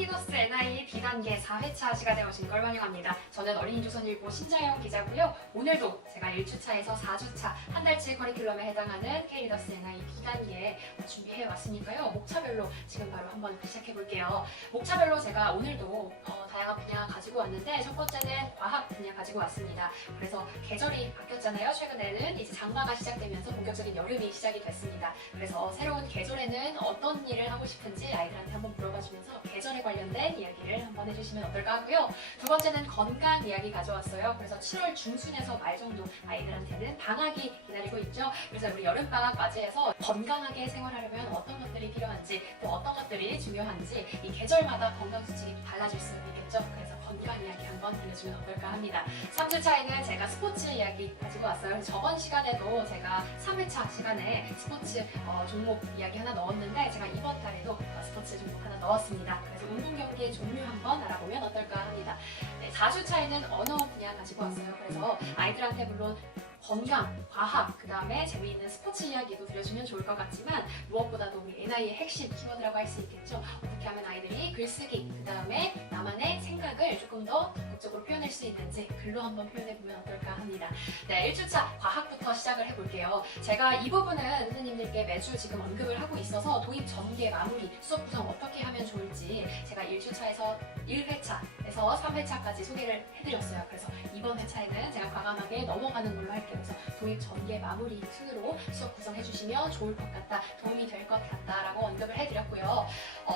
K리더스 NI B단계 4회차 시간에 오신 걸 환영합니다. 저는 어린이조선일보 신자영 기자고요. 오늘도 제가 1주차에서 4주차 한 달치 커리큘럼에 해당하는 K리더스 NI B단계 준비해 왔으니까요. 목차별로 지금 바로 한번 시작해 볼게요. 목차별로 제가 오늘도 다양한 분야 가지고 왔는데 첫 번째는 과학 분야 가지고 왔습니다. 그래서 계절이 바뀌었잖아요. 최근에는 이제 장마가 시작되면서 본격적인 여름이 시작이 됐습니다. 그래서 새로운 계절에는 어떤 일을 하고 싶은지 아이들한테 한번 물어봐주면서 계절에 관련된 이야기를 한번 해주시면 어떨까 하고요. 두 번째는 건강 이야기 가져왔어요. 그래서 7월 중순에서 말 정도 아이들한테는 방학이 기다리고 있죠. 그래서 우리 여름방학 맞이해서 건강하게 생활하려면 어떤 것들이 필요한지 또 어떤 것들이 중요한지 이 계절마다 건강수칙이 달라질 수 있겠죠. 그래서 건강 이야기 한번 들려주면 어떨까 합니다. 3주차에는 제가 스포츠 이야기 가지고 왔어요. 저번 시간에도 제가 3회차 시간에 스포츠 종목 이야기 하나 넣었는데 제가 이번 달에도 스포츠 종목 하나 넣었습니다. 그래서 운동 경기의 종류 한번 알아보면 어떨까 합니다. 네, 4주차에는 언어 분야 가지고 왔어요. 그래서 아이들한테 물론 건강, 과학, 그 다음에 재미있는 스포츠 이야기도 들려주면 좋을 것 같지만 무엇보다도 우리 NI의 핵심 키워드라고 할 수 있겠죠. 어떻게 하면 아이들이 글쓰기, 그 다음에 나만의 생각을 조금 더 적극적으로 표현할 수 있는지 글로 한번 표현해보면 어떨까 합니다. 네, 1주차 과학부터 시작을 해볼게요. 제가 이 부분은 선생님들께 매주 지금 언급을 하고 있어서 도입 전개, 마무리, 수업 구성 어떻게 하면 좋을지 제가 1주차에서 1회차에서 3회차까지 소개를 해드렸어요. 그래서 이번 회차에는 제가 과감하게 넘어가는 걸로 할게요. 그래서 도입 전개 마무리 순으로 수업 구성해주시면 좋을 것 같다, 도움이 될 것 같다라고 언급을 해드렸고요.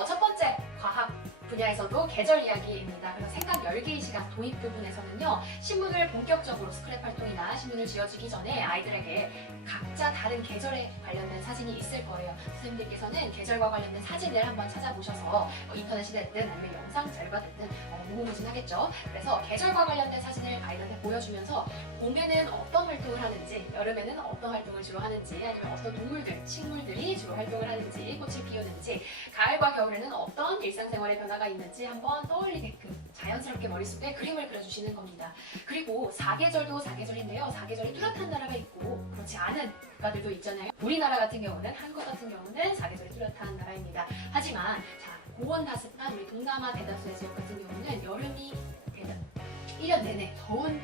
첫 번째 과학 분야에서도 계절 이야기입니다. 그래서 생각 열기 시간 도입 부분에서는요. 신문을 본격적으로 스크랩 활동이나 신문을 지어주기 전에 아이들에게 각자 다른 계절에 관련된 사진이 있을 거예요. 선생님들께서는 계절과 관련된 사진을 한번 찾아보셔서 인터넷이 됐든 아니면 영상 자료가 됐든 무궁무진하겠죠. 그래서 계절과 관련된 사진을 아이들한테 보여주면서 봄에는 어떤 활동을 하는지, 여름에는 어떤 활동을 주로 하는지, 아니면 어떤 동물들, 식물들이 주로 활동을 하는지, 꽃을 피우는지, 가을과 겨울에는 어떤 일상생활의 변화가 있는지 한번 떠올리게끔 자연스럽게 머릿속에 그림을 그려주시는 겁니다. 그리고 사계절도 사계절인데요. 사계절이 뚜렷한 나라가 있고 그렇지 않은 국가들도 있잖아요. 우리나라 같은 경우는, 한국 같은 경우는 사계절이 뚜렷한 나라입니다. 하지만 고온다습한 우리 동남아 대다수의 지역 같은 경우는 여름이 1년 내내 더운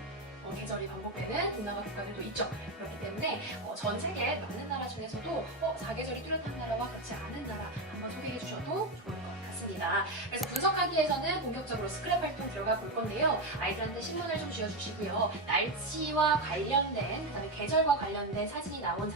계절이 반복되는 동남아 국가들도 있죠. 그렇기 때문에 전 세계 많은 나라 중에서도 사계절이 뚜렷한 나라와 그렇지 않은 나라 한번 소개해 주셔도 좋을 것 같습니다. 그래서 분석하기에서는 본격적으로 스크랩 활동 들어가 볼 건데요. 아이들한테 신문을 좀 쥐어주시고요. 날씨와 관련된, 그다음에 계절과 관련된 사진이 나온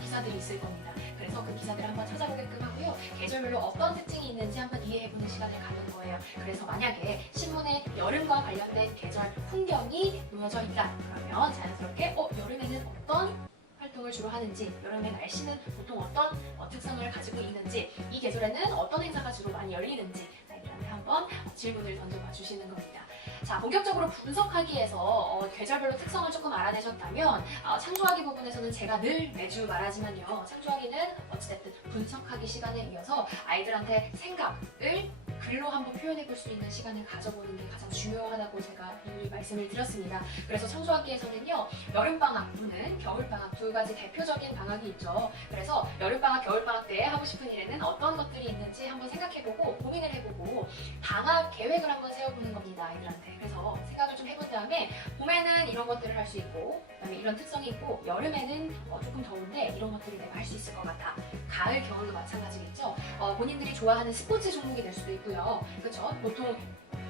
기사들이 있을 겁니다. 그래서 그 기사들을 한번 찾아보게끔 하고요. 계절별로 어떤 특징이 있는지 한번 이해해보는 시간을 갖는 거예요. 그래서 만약에 신문에 여름과 관련된 계절 풍경이 놓여져 있다. 그러면 자연스럽게 여름에는 어떤 활동을 주로 하는지, 여름의 날씨는 보통 어떤 특성을 가지고 있는지, 이 계절에는 어떤 행사가 주로 많이 열리는지 아이들한테 한번 질문을 던져봐 주시는 겁니다. 자, 본격적으로 분석하기에서 계절별로 특성을 조금 알아내셨다면 창조하기 부분에서는 제가 매주 말하지만요. 창조하기는 어찌됐든 분석하기 시간에 이어서 아이들한테 생각을 글로 한번 표현해 볼 수 있는 시간을 가져보는 게 가장 중요하다고 제가 이미 말씀을 드렸습니다. 그래서 창조학기에서는요, 여름방학 또는 겨울방학 두 가지 대표적인 방학이 있죠. 그래서 여름방학, 겨울방학 때 하고 싶은 일에는 어떤 것들이 있는지 한번 생각해보고 고민을 해보고 방학 계획을 한번 세워보는 겁니다, 아이들한테. 그래서 생각을 좀 해본 다음에 봄에는 이런 것들을 할 수 있고, 그다음에 이런 특성이 있고, 여름에는 조금 더운데 이런 것들이 내가 할 수 있을 것 같아. 가을, 겨울도 마찬가지겠죠. 본인들이 좋아하는 스포츠 종목이 될 수도 있고요. 그렇죠? 보통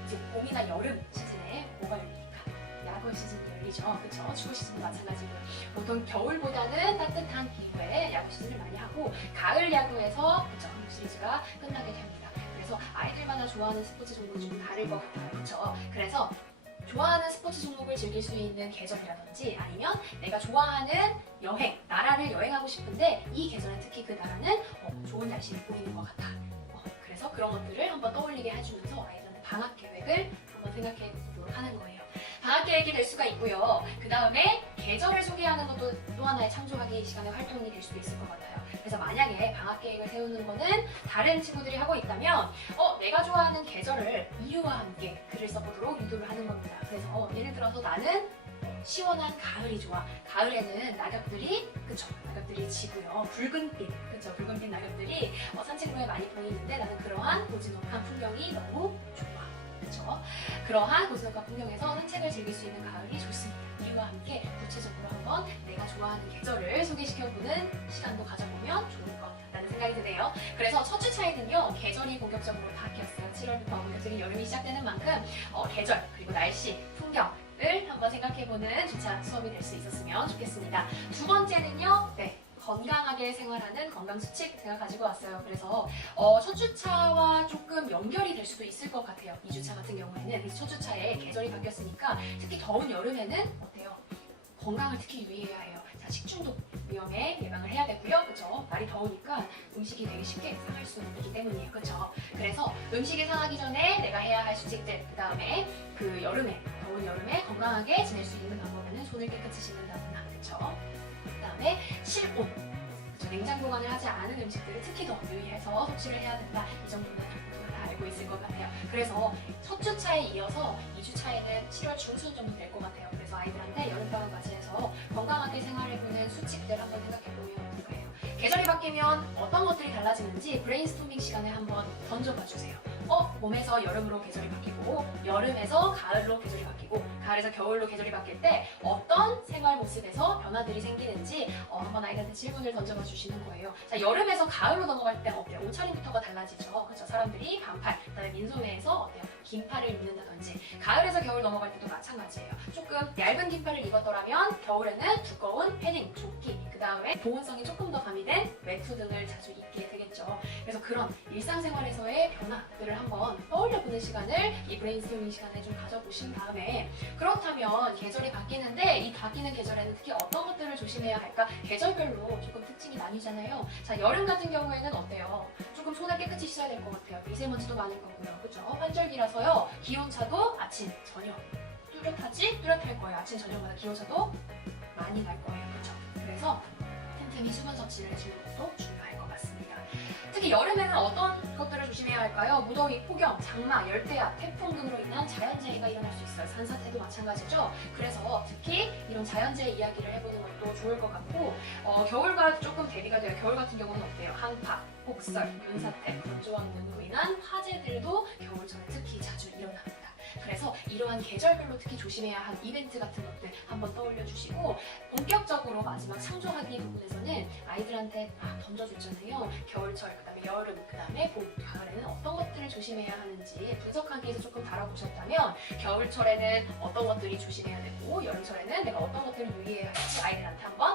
이제 봄이나 여름 시즌에 뭐가 열리니까 야구 시즌이 열리죠. 그렇죠? 축구 시즌도 마찬가지고요. 보통 겨울보다는 따뜻한 기후에 야구 시즌을 많이 하고 가을 야구에서 그렇죠? 시리즈가 끝나게 됩니다. 그래서 아이들마다 좋아하는 스포츠 종목이 좀 다를 것 같아요. 그렇죠? 그래서 좋아하는 스포츠 종목을 즐길 수 있는 계절이라든지 아니면 내가 좋아하는 여행, 나라를 여행하고 싶은데 이 계절에 특히 그 나라는 좋은 날씨를 보이는 것 같아. 그래서 그런 것들을 한번 떠올리게 해주면서 아이들한테 방학 계획을 한번 생각해 보도록 하는 거예요. 방학 계획이 될 수가 있고요. 그 다음에 계절을 소개하는 것도 또 하나의 창조하기 시간의 활동이 될 수도 있을 것 같아요. 그래서 만약에 방학 계획을 세우는 거는 다른 친구들이 하고 있다면 내가 좋아하는 계절을 이유와 함께 글을 써보도록 유도를 하는 겁니다. 그래서 예를 들어서 나는 시원한 가을이 좋아. 가을에는 낙엽들이 지고요. 붉은빛, 그쵸? 붉은빛 낙엽들이 산책 산책로에 많이 보이는데 나는 그러한 고즈넉한 풍경이 너무 좋아. 그렇죠? 그러한 고즈넉한 풍경에서 산책을 즐길 수 있는 가을이 좋습니다. 이유와 함께 구체적으로 한번 내가 좋아하는 계절을 소개시켜보는 시간도 가져보면 좋을 것 같다는 생각이 드네요. 그래서 첫 주차에는요, 계절이 본격적으로 바뀌었어요. 7월부터 본격적인 여름이 시작되는 만큼 계절, 그리고 날씨, 풍경을 한번 생각해보는 주차 수업이 될 수 있었으면 좋겠습니다. 두 번째는요, 건강하게 생활하는 건강수칙 제가 가지고 왔어요. 그래서 첫 주차와 조금 연결이 될 수도 있을 것 같아요. 2주차 같은 경우에는 첫 주차에 계절이 바뀌었으니까 특히 더운 여름에는 어때요? 건강을 특히 유의해야 해요. 자, 식중독 위험에 예방을 해야 되고요. 그렇죠? 날이 더우니까 음식이 되게 쉽게 상할 수 있기 때문이에요. 그렇죠? 그래서 음식이 상하기 전에 내가 해야 할 수칙들, 그 다음에 그 여름에, 더운 여름에 건강하게 지낼 수 있는 방법에는 손을 깨끗이 씻는다거나, 그렇죠? 그다음에 실온, 냉장 보관을 하지 않은 음식들을 특히 더 유의해서 섭취를 해야 된다. 이 정도는 모두가 다 알고 있을 것 같아요. 그래서 첫 주차에 이어서 2주차에는 7월 중순 정도 될 것 같아요. 그래서 아이들한테 여름방학 맞이해서 건강하게 생활해보는 수칙들 한번 생각해보면 어떨까요? 계절이 바뀌면 어떤 것들이 달라지는지 브레인스토밍 시간에 한번 던져봐 주세요. 봄에서 여름으로 계절이 바뀌고, 여름에서 가을로 계절이 바뀌고, 가을에서 겨울로 계절이 바뀔 때 어떤 생활 모습에서 변화들이 생기는지 한번 아이들한테 질문을 던져봐 주시는 거예요. 자, 여름에서 가을로 넘어갈 때 어때요? 옷차림부터가 달라지죠. 그렇죠? 사람들이 반팔, 그다음에 민소매에서 어때요? 긴팔을 입는다든지, 가을에서 겨울 넘어갈 때도 마찬가지예요. 조금 얇은 긴팔을 입었더라면 겨울에는 두꺼운 패딩, 조끼, 그 다음에 보온성이 조금 더 가미된 외투 등을 자주 입게 되겠죠. 그래서 그런 일상생활에서의 변화들을 한번 떠올려보는 시간을 이 브레인스토밍 시간에 좀 가져보신 다음에, 그렇다면 계절이 바뀌는데 이 바뀌는 계절에는 특히 어떤 것들을 조심해야 할까? 계절별로 조금 특징이 나뉘잖아요. 자, 여름 같은 경우에는 어때요? 조금 손을 깨끗이 씻어야 될 것 같아요. 미세먼지도 많을 거고요. 그렇죠? 환절기라서요. 기온차도 아침, 저녁 뚜렷할 거예요. 아침, 저녁마다 기온차도 많이 날 거예요. 그렇죠? 그래서 틈틈이 수분 섭취를 해주는 것도 중요할 것 같습니다. 특히 여름에는 어떤 것들을 조심해야 할까요? 무더위, 폭염, 장마, 열대야, 태풍 등으로 인한 자연재해가 일어날 수 있어요. 산사태도 마찬가지죠. 그래서 특히 이런 자연재해 이야기를 해보는 것도 좋을 것 같고, 겨울과 조금 대비가 돼요. 겨울 같은 경우는 어때요? 한파, 폭설, 눈사태, 건조한 눈으로 인한 화재들도 겨울철에 특히 자주 일어납니다. 그래서 이러한 계절별로 특히 조심해야 할 이벤트 같은 것들 한번 떠올려 주시고, 본격적으로 마지막 창조하기 부분에서는 아이들한테 막 던져줬잖아요. 겨울철, 그 다음에 여름, 그 다음에 봄, 가을에는 어떤 것들을 조심해야 하는지 분석하기에서 조금 다뤄보셨다면, 겨울철에는 어떤 것들이 조심해야 되고, 여름철에는 내가 어떤 것들을 유의해야 할지 아이들한테 한번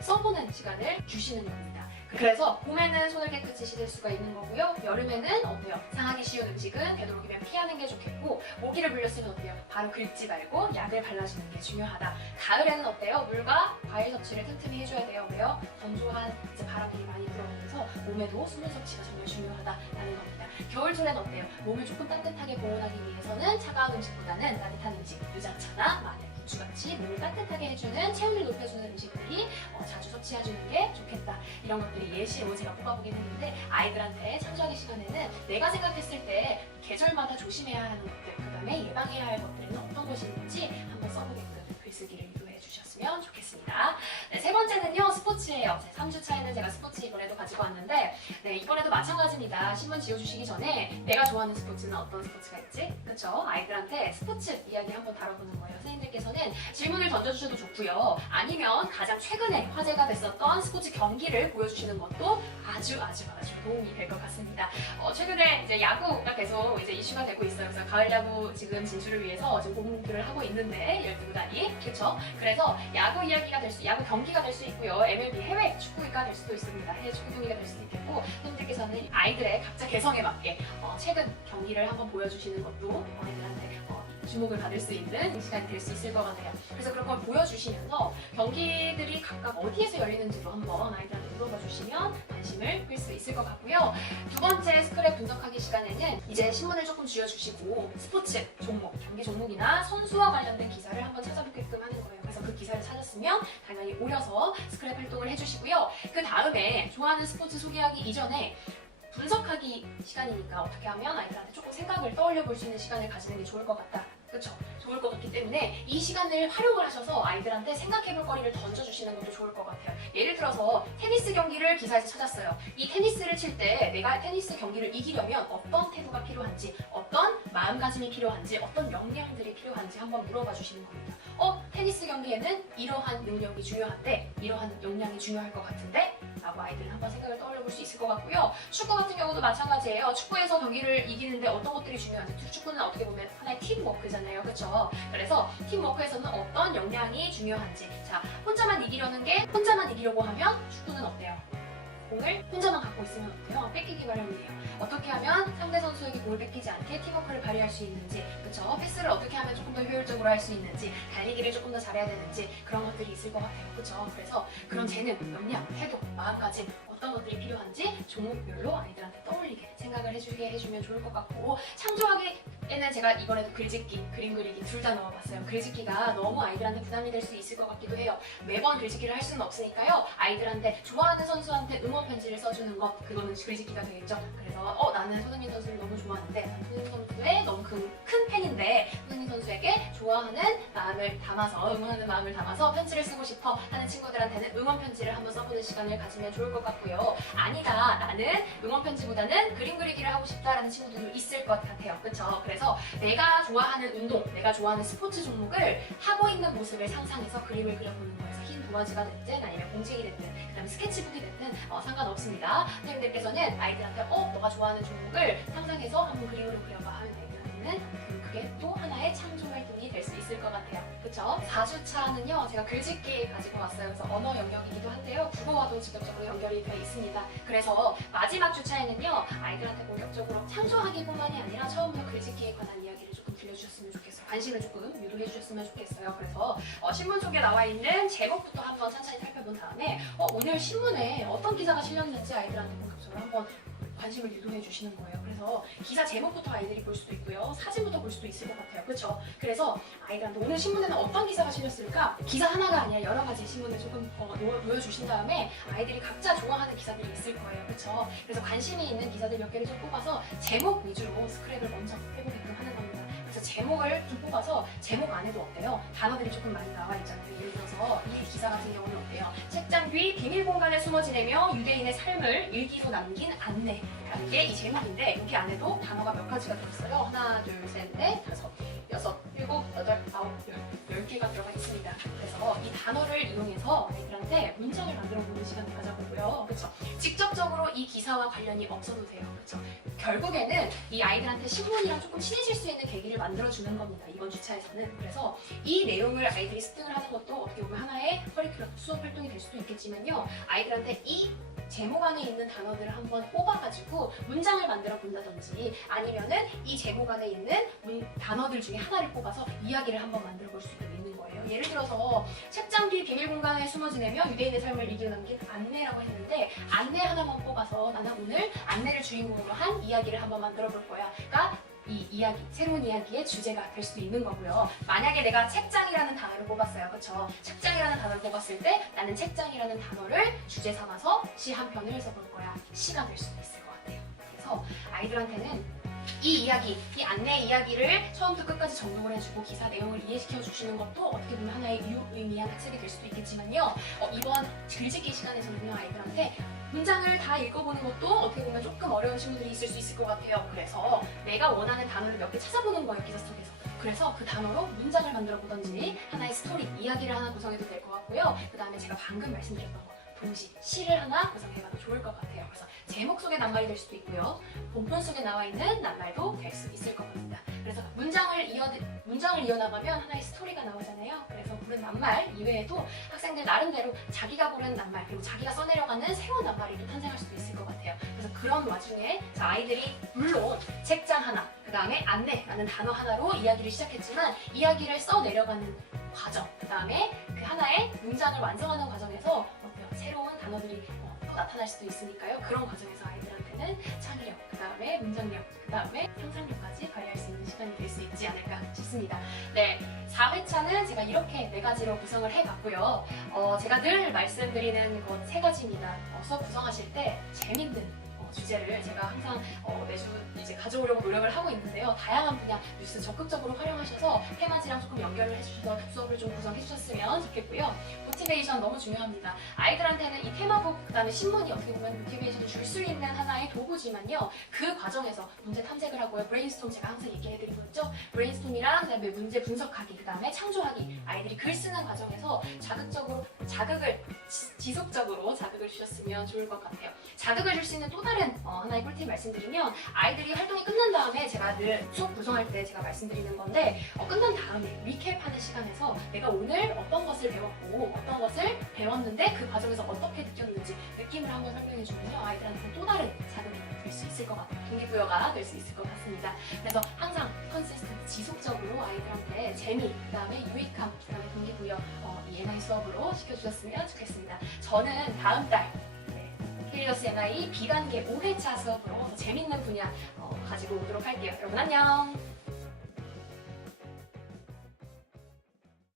써보는 시간을 주시는 겁니다. 그래서 봄에는 손을 깨끗이 씻을 수가 있는 거고요. 여름에는 어때요? 상하기 쉬운 음식은 되도록이면 피하는 게 좋겠고, 모기를 물렸으면 어때요? 바로 긁지 말고 약을 발라주는 게 중요하다. 가을에는 어때요? 물과 과일 섭취를 틈틈이 해줘야 돼요. 왜요? 건조한 바람들이 많이 불어오면서 몸에도 수분 섭취가 정말 중요하다라는 겁니다. 겨울철엔 어때요? 몸을 조금 따뜻하게 보온하기 위해서는 차가운 음식보다는 따뜻한 음식, 유자차나 마늘, 부추같이 몸을 따뜻하게 해주는, 체온을 높여주는 음식들이 자주 섭취해주는 게 좋겠다. 이런 것들이 예시로 제가 뽑아보긴 했는데, 아이들한테 창조하기 시간에는 내가 생각했을 때 계절마다 조심해야 하는 것들, 그 다음에 예방해야 할 것들은 어떤 것이 있는지 한번 써보게끔 글쓰기를 유도해 주셨으면 좋겠습니다. 네, 세 번째는요, 스포츠예요. 3주차에는 제가 스포츠 이번에도 가지고 왔는데, 이번에도 마찬가지입니다. 신문 지어주시기 전에 내가 좋아하는 스포츠는 어떤 스포츠가 있지? 그쵸? 아이들한테 스포츠 이야기 한번 다뤄보는 거예요. 선생님들께서는 질문을 던져주셔도 좋고요. 아니면 가장 최근에 화제가 됐었던 스포츠 경기를 보여주시는 것도 아주 도움이 될 것 같습니다. 최근에 이제 야구가 계속 이제 이슈가 되고 있어요. 그래서 가을 야구 지금 진출을 위해서 지금 공부를 하고 있는데, 12구단이. 그쵸? 그래서 야구 이야기가 야구 경기가 될 수 있고요. MLB 해외 축구가 될 수도 있습니다. 해외 축구 경기가 될 수도 있겠고, 선생님들께서는 아이들의 각자 개성에 맞게 최근 경기를 한번 보여주시는 것도 아이들한테 주목을 받을 수 있는 시간이 될 수 있을 것 같아요. 그래서 그런 걸 보여주시면서 경기들이 각각 어디에서 열리는지도 한번 아이들한테 물어봐 주시면 관심을 끌 수 있을 것 같고요. 두 번째 스크랩 분석하기 시간에는 이제 신문을 조금 쥐어주시고 스포츠 종목, 경기 종목이나 선수와 관련된 기사를 한번 찾아보게끔 하는 거예요. 그래서 그 기사를 찾았으면 당연히 오려서 스크랩 활동을 해주시고요. 그 다음에 좋아하는 스포츠 소개하기 이전에 분석하기 시간이니까 어떻게 하면 아이들한테 조금 생각을 떠올려 볼 수 있는 시간을 가지는 게 좋을 것 같다. 그쵸? 좋을 것 같기 때문에 이 시간을 활용을 하셔서 아이들한테 생각해볼 거리를 던져주시는 것도 좋을 것 같아요. 예를 들어서 테니스 경기를 기사에서 찾았어요. 이 테니스를 칠 때 내가 테니스 경기를 이기려면 어떤 태도가 필요한지, 어떤 마음가짐이 필요한지, 어떤 역량들이 필요한지 한번 물어봐 주시는 겁니다. 테니스 경기에는 이러한 능력이 중요한데, 이러한 역량이 중요할 것 같은데? 라고 아이들은 한번 생각을 떠올려 볼 수 있을 것 같고요. 축구 같은 경우도 마찬가지예요. 축구에서 경기를 이기는데 어떤 것들이 중요한지, 축구는 어떻게 보면 하나의 팀워크잖아요. 그렇죠? 그래서 팀워크에서는 어떤 역량이 중요한지, 자, 혼자만 이기려고 하면 축구는 어때요? 공을 혼자만 갖고 있으면 어때요? 뺏기기 마련이에요. 어떻게 하면 상대 선수에게 공을 뺏기지 않게 팀워크를 발휘할 수 있는지, 그렇죠? 패스를 어떻게 하면 조금 더 효율적으로 할 수 있는지, 달리기를 조금 더 잘해야 되는지, 그런 것들이 있을 것 같아요. 그렇죠? 그래서 그런 재능, 역량, 태도, 마음가짐, 어떤 것들이 필요한지 종목별로 아이들한테 떠올리게 생각을 해주면 좋을 것 같고, 창조하기에는 제가 이번에도 글짓기, 그림 그리기 둘 다 넣어봤어요. 글짓기가 너무 아이들한테 부담이 될 수 있을 것 같기도 해요. 매번 글짓기를 할 수는 없으니까요. 아이들한테 좋아하는 선수한테 응원 편지를 써주는 것, 그거는 글짓기가 되겠죠. 그래서 나는 손흥민 선수를 너무 좋아하는데, 나는 손흥민 선수의 너무 큰 팬인데 손흥민 선수에게 좋아하는 마음을 담아서, 응원하는 마음을 담아서 편지를 쓰고 싶어 하는 친구들한테는 응원 편지를 한번 써보는 시간을 가지면 좋을 것 같고요. 아니다, 나는 응원 편지보다는 그림 그리기를 하고 싶다라는 친구들도 있을 것 같아요. 그렇죠? 그래서 내가 좋아하는 운동, 내가 좋아하는 스포츠 종목을 하고 있는 모습을 상상해서 그림을 그려보는 거예요. 흰 도화지가 됐든 아니면 공책이 됐든 그다음에 스케치북이 됐든 상관없습니다. 선생님들께서는 아이들한테 너가 좋아하는 종목을 상상해서 한번 그림으로 그려봐 하면 아이들한테는 그게 또 하나의 창조 활동이 될 수 있을 것 같아요. 그쵸? 4주차는요, 제가 글짓기 가지고 왔어요. 그래서 언어 영역이기도 한데요, 국어와도 직접적으로 연결이 되어 있습니다. 그래서 마지막 주차에는요, 아이들한테 본격적으로 창조하기뿐만이 아니라 처음부터 글짓기에 관한 이야기를 조금 들려주셨으면 좋겠어요. 관심을 조금 유도해 주셨으면 좋겠어요. 그래서 신문 속에 나와 있는 제목부터 한번 천천히 살펴본 다음에 오늘 신문에 어떤 기사가 실렸는지 아이들한테 본격적으로 한번 관심을 유도해 주시는 거예요. 그래서 기사 제목부터 아이들이 볼 수도 있고요, 사진부터 볼 수도 있을 것 같아요. 그렇죠? 그래서 아이들한테 오늘 신문에는 어떤 기사가 실렸을까? 기사 하나가 아니라 여러 가지 신문을 조금 놓여주신 다음에 아이들이 각자 좋아하는 기사들이 있을 거예요. 그렇죠? 그래서 관심이 있는 기사들 몇 개를 좀 뽑아서 제목 위주로 스크랩을 먼저 해보게끔 하는 겁니다. 그래서 제목을 좀 뽑아서 제목 안에도 어때요? 단어들이 조금 많이 나와 있잖아요. 예를 들어서 이 기사 같은 경우는 어때요? 책장 뒤 비밀 공간에 숨어 지내며 유대인의 삶을 일기로 남긴 안내라는 게 이 제목인데, 여기 안에도 단어가 몇 가지가 들었어요. 하나, 둘, 셋, 넷, 다섯, 여섯, 일곱, 여덟, 아홉, 열 개가 들어가 있습니다. 그래서 이 단어를 이용해서 아이들한테 문장을 만들어 보는 시간을 가져보고요. 그렇죠? 직접적으로 이 기사와 관련이 없어도 돼요. 그렇죠? 결국에는 이 아이들한테 신문이랑 조금 친해질 수 있는 계기를 만들어주는 겁니다. 이번 주차에서는. 그래서 이 내용을 아이들이 습득을 하는 것도 어떻게 보면 하나의 커리큘럼 수업 활동이 될 수도 있겠지만요, 아이들한테 이 제목 안에 있는 단어들을 한번 뽑아가지고 문장을 만들어 본다든지, 아니면은 이 제목 안에 있는 단어들 중에 하나를 뽑아서 이야기를 한번 만들어 볼 수도 있는 거예요. 예를 들어서 책장 뒤 비밀 공간에 숨어 지내며 유대인의 삶을 이겨 남긴 안내라고 했는데, 안내 하나만 뽑아서 나는 오늘 안내를 주인공으로 한 이야기를 한번 만들어 볼 거야. 그러니까 이 이야기, 새로운 이야기의 주제가 될 수도 있는 거고요. 만약에 내가 책장이라는 단어를 뽑았어요. 그쵸? 책장이라는 단어를 뽑았을 때 나는 책장이라는 단어를 주제 삼아서 시 한 편을 써볼 거야. 시가 될 수도 있을 것 같아요. 그래서 아이들한테는 이 이야기, 이 안내 이야기를 처음부터 끝까지 정독을 해주고 기사 내용을 이해시켜 주시는 것도 어떻게 보면 하나의 유의미한 학습이 될 수도 있겠지만요, 이번 글짓기 시간에서는요, 아이들한테 문장을 다 읽어보는 것도 어떻게 보면 조금 어려운 친구들이 있을 수 있을 것 같아요. 그래서 내가 원하는 단어를 몇 개 찾아보는 거예요, 기사 속에서. 그래서 그 단어로 문장을 만들어 보던지 하나의 스토리, 이야기를 하나 구성해도 될 것 같고요. 그 다음에 제가 방금 말씀드렸던 거, 동시, 시를 하나 구성해봐도 좋을 것 같아요. 그래서 제목 속의 낱말이 될 수도 있고요, 본편 속에 나와 있는 낱말도 될 수 있을 것 같습니다. 그래서 문장을 이어나가면 하나의 스토리가 나오잖아요. 그래서 부른 낱말 이외에도 학생들 나름대로 자기가 고른 낱말, 그리고 자기가 써내려가는 새로운 낱말이 또 탄생할 수도 있을 것 같아요. 그래서 그런 와중에 아이들이 물론 책장 하나, 그 다음에 안내라는 단어 하나로 이야기를 시작했지만, 이야기를 써내려가는 과정, 그 다음에 그 하나의 문장을 완성하는 과정에서 어때요? 새로운 단어들이 또 나타날 수도 있으니까요. 그런 과정에서 아이들한테는 창의력, 그 다음에 문장력, 그 다음에 상상력까지 발휘할 수 있는 시간이 될 수 있지 않을까 싶습니다. 네, 4회차는 제가 이렇게 4가지로 구성을 해봤고요. 제가 늘 말씀드리는 것 3가지입니다. 수업 구성하실 때 재밌는 주제를 제가 항상 매주 이제 가져오려고 노력을 하고 있는데요. 다양한 분야 뉴스 적극적으로 활용하셔서 테마지랑 조금 연결을 해주셔서 수업을 좀 구성해 주셨으면 좋겠고요. 모티베이션 너무 중요합니다. 아이들한테는 이 테마북 그다음에 신문이 어떻게 보면 모티베이션을 줄 수 있는 하나의 도구지만요. 그 과정에서 문제 탐색을 하고요. 브레인스톰 제가 항상 얘기해드리고 있죠. 브레인스톰이랑 그다음에 문제 분석하기, 그다음에 창조하기, 아이들이 글 쓰는 과정에서 자극적으로 지속적으로 자극을 주셨으면 좋을 것 같아요. 자극을 줄 수 있는 또 다른 하나의 꿀팁 말씀드리면 아이들이 활동이 끝난 다음에 제가 늘 수업 구성할 때 제가 말씀드리는 건데 끝난 다음에 리캡하는 시간에서 내가 오늘 어떤 것을 배웠고 어떤 것을 배웠는데 그 과정에서 어떻게 느꼈는지 느낌을 한번 설명해 주면요 아이들한테 또 다른 자극이 될 수 있을 것 같아요. 동기부여가 될 수 있을 것 같습니다. 그래서 항상 컨시스턴트 지속적으로 아이들한테 재미, 그다음에 유익함, 그다음에 동기부여 이 NI 수업으로 시켜주셨으면 좋겠습니다. 저는 다음 달 K리더스 NI B단계 5회차 수업으로 더 재밌는 분야 가지고 오도록 할게요. 여러분 안녕!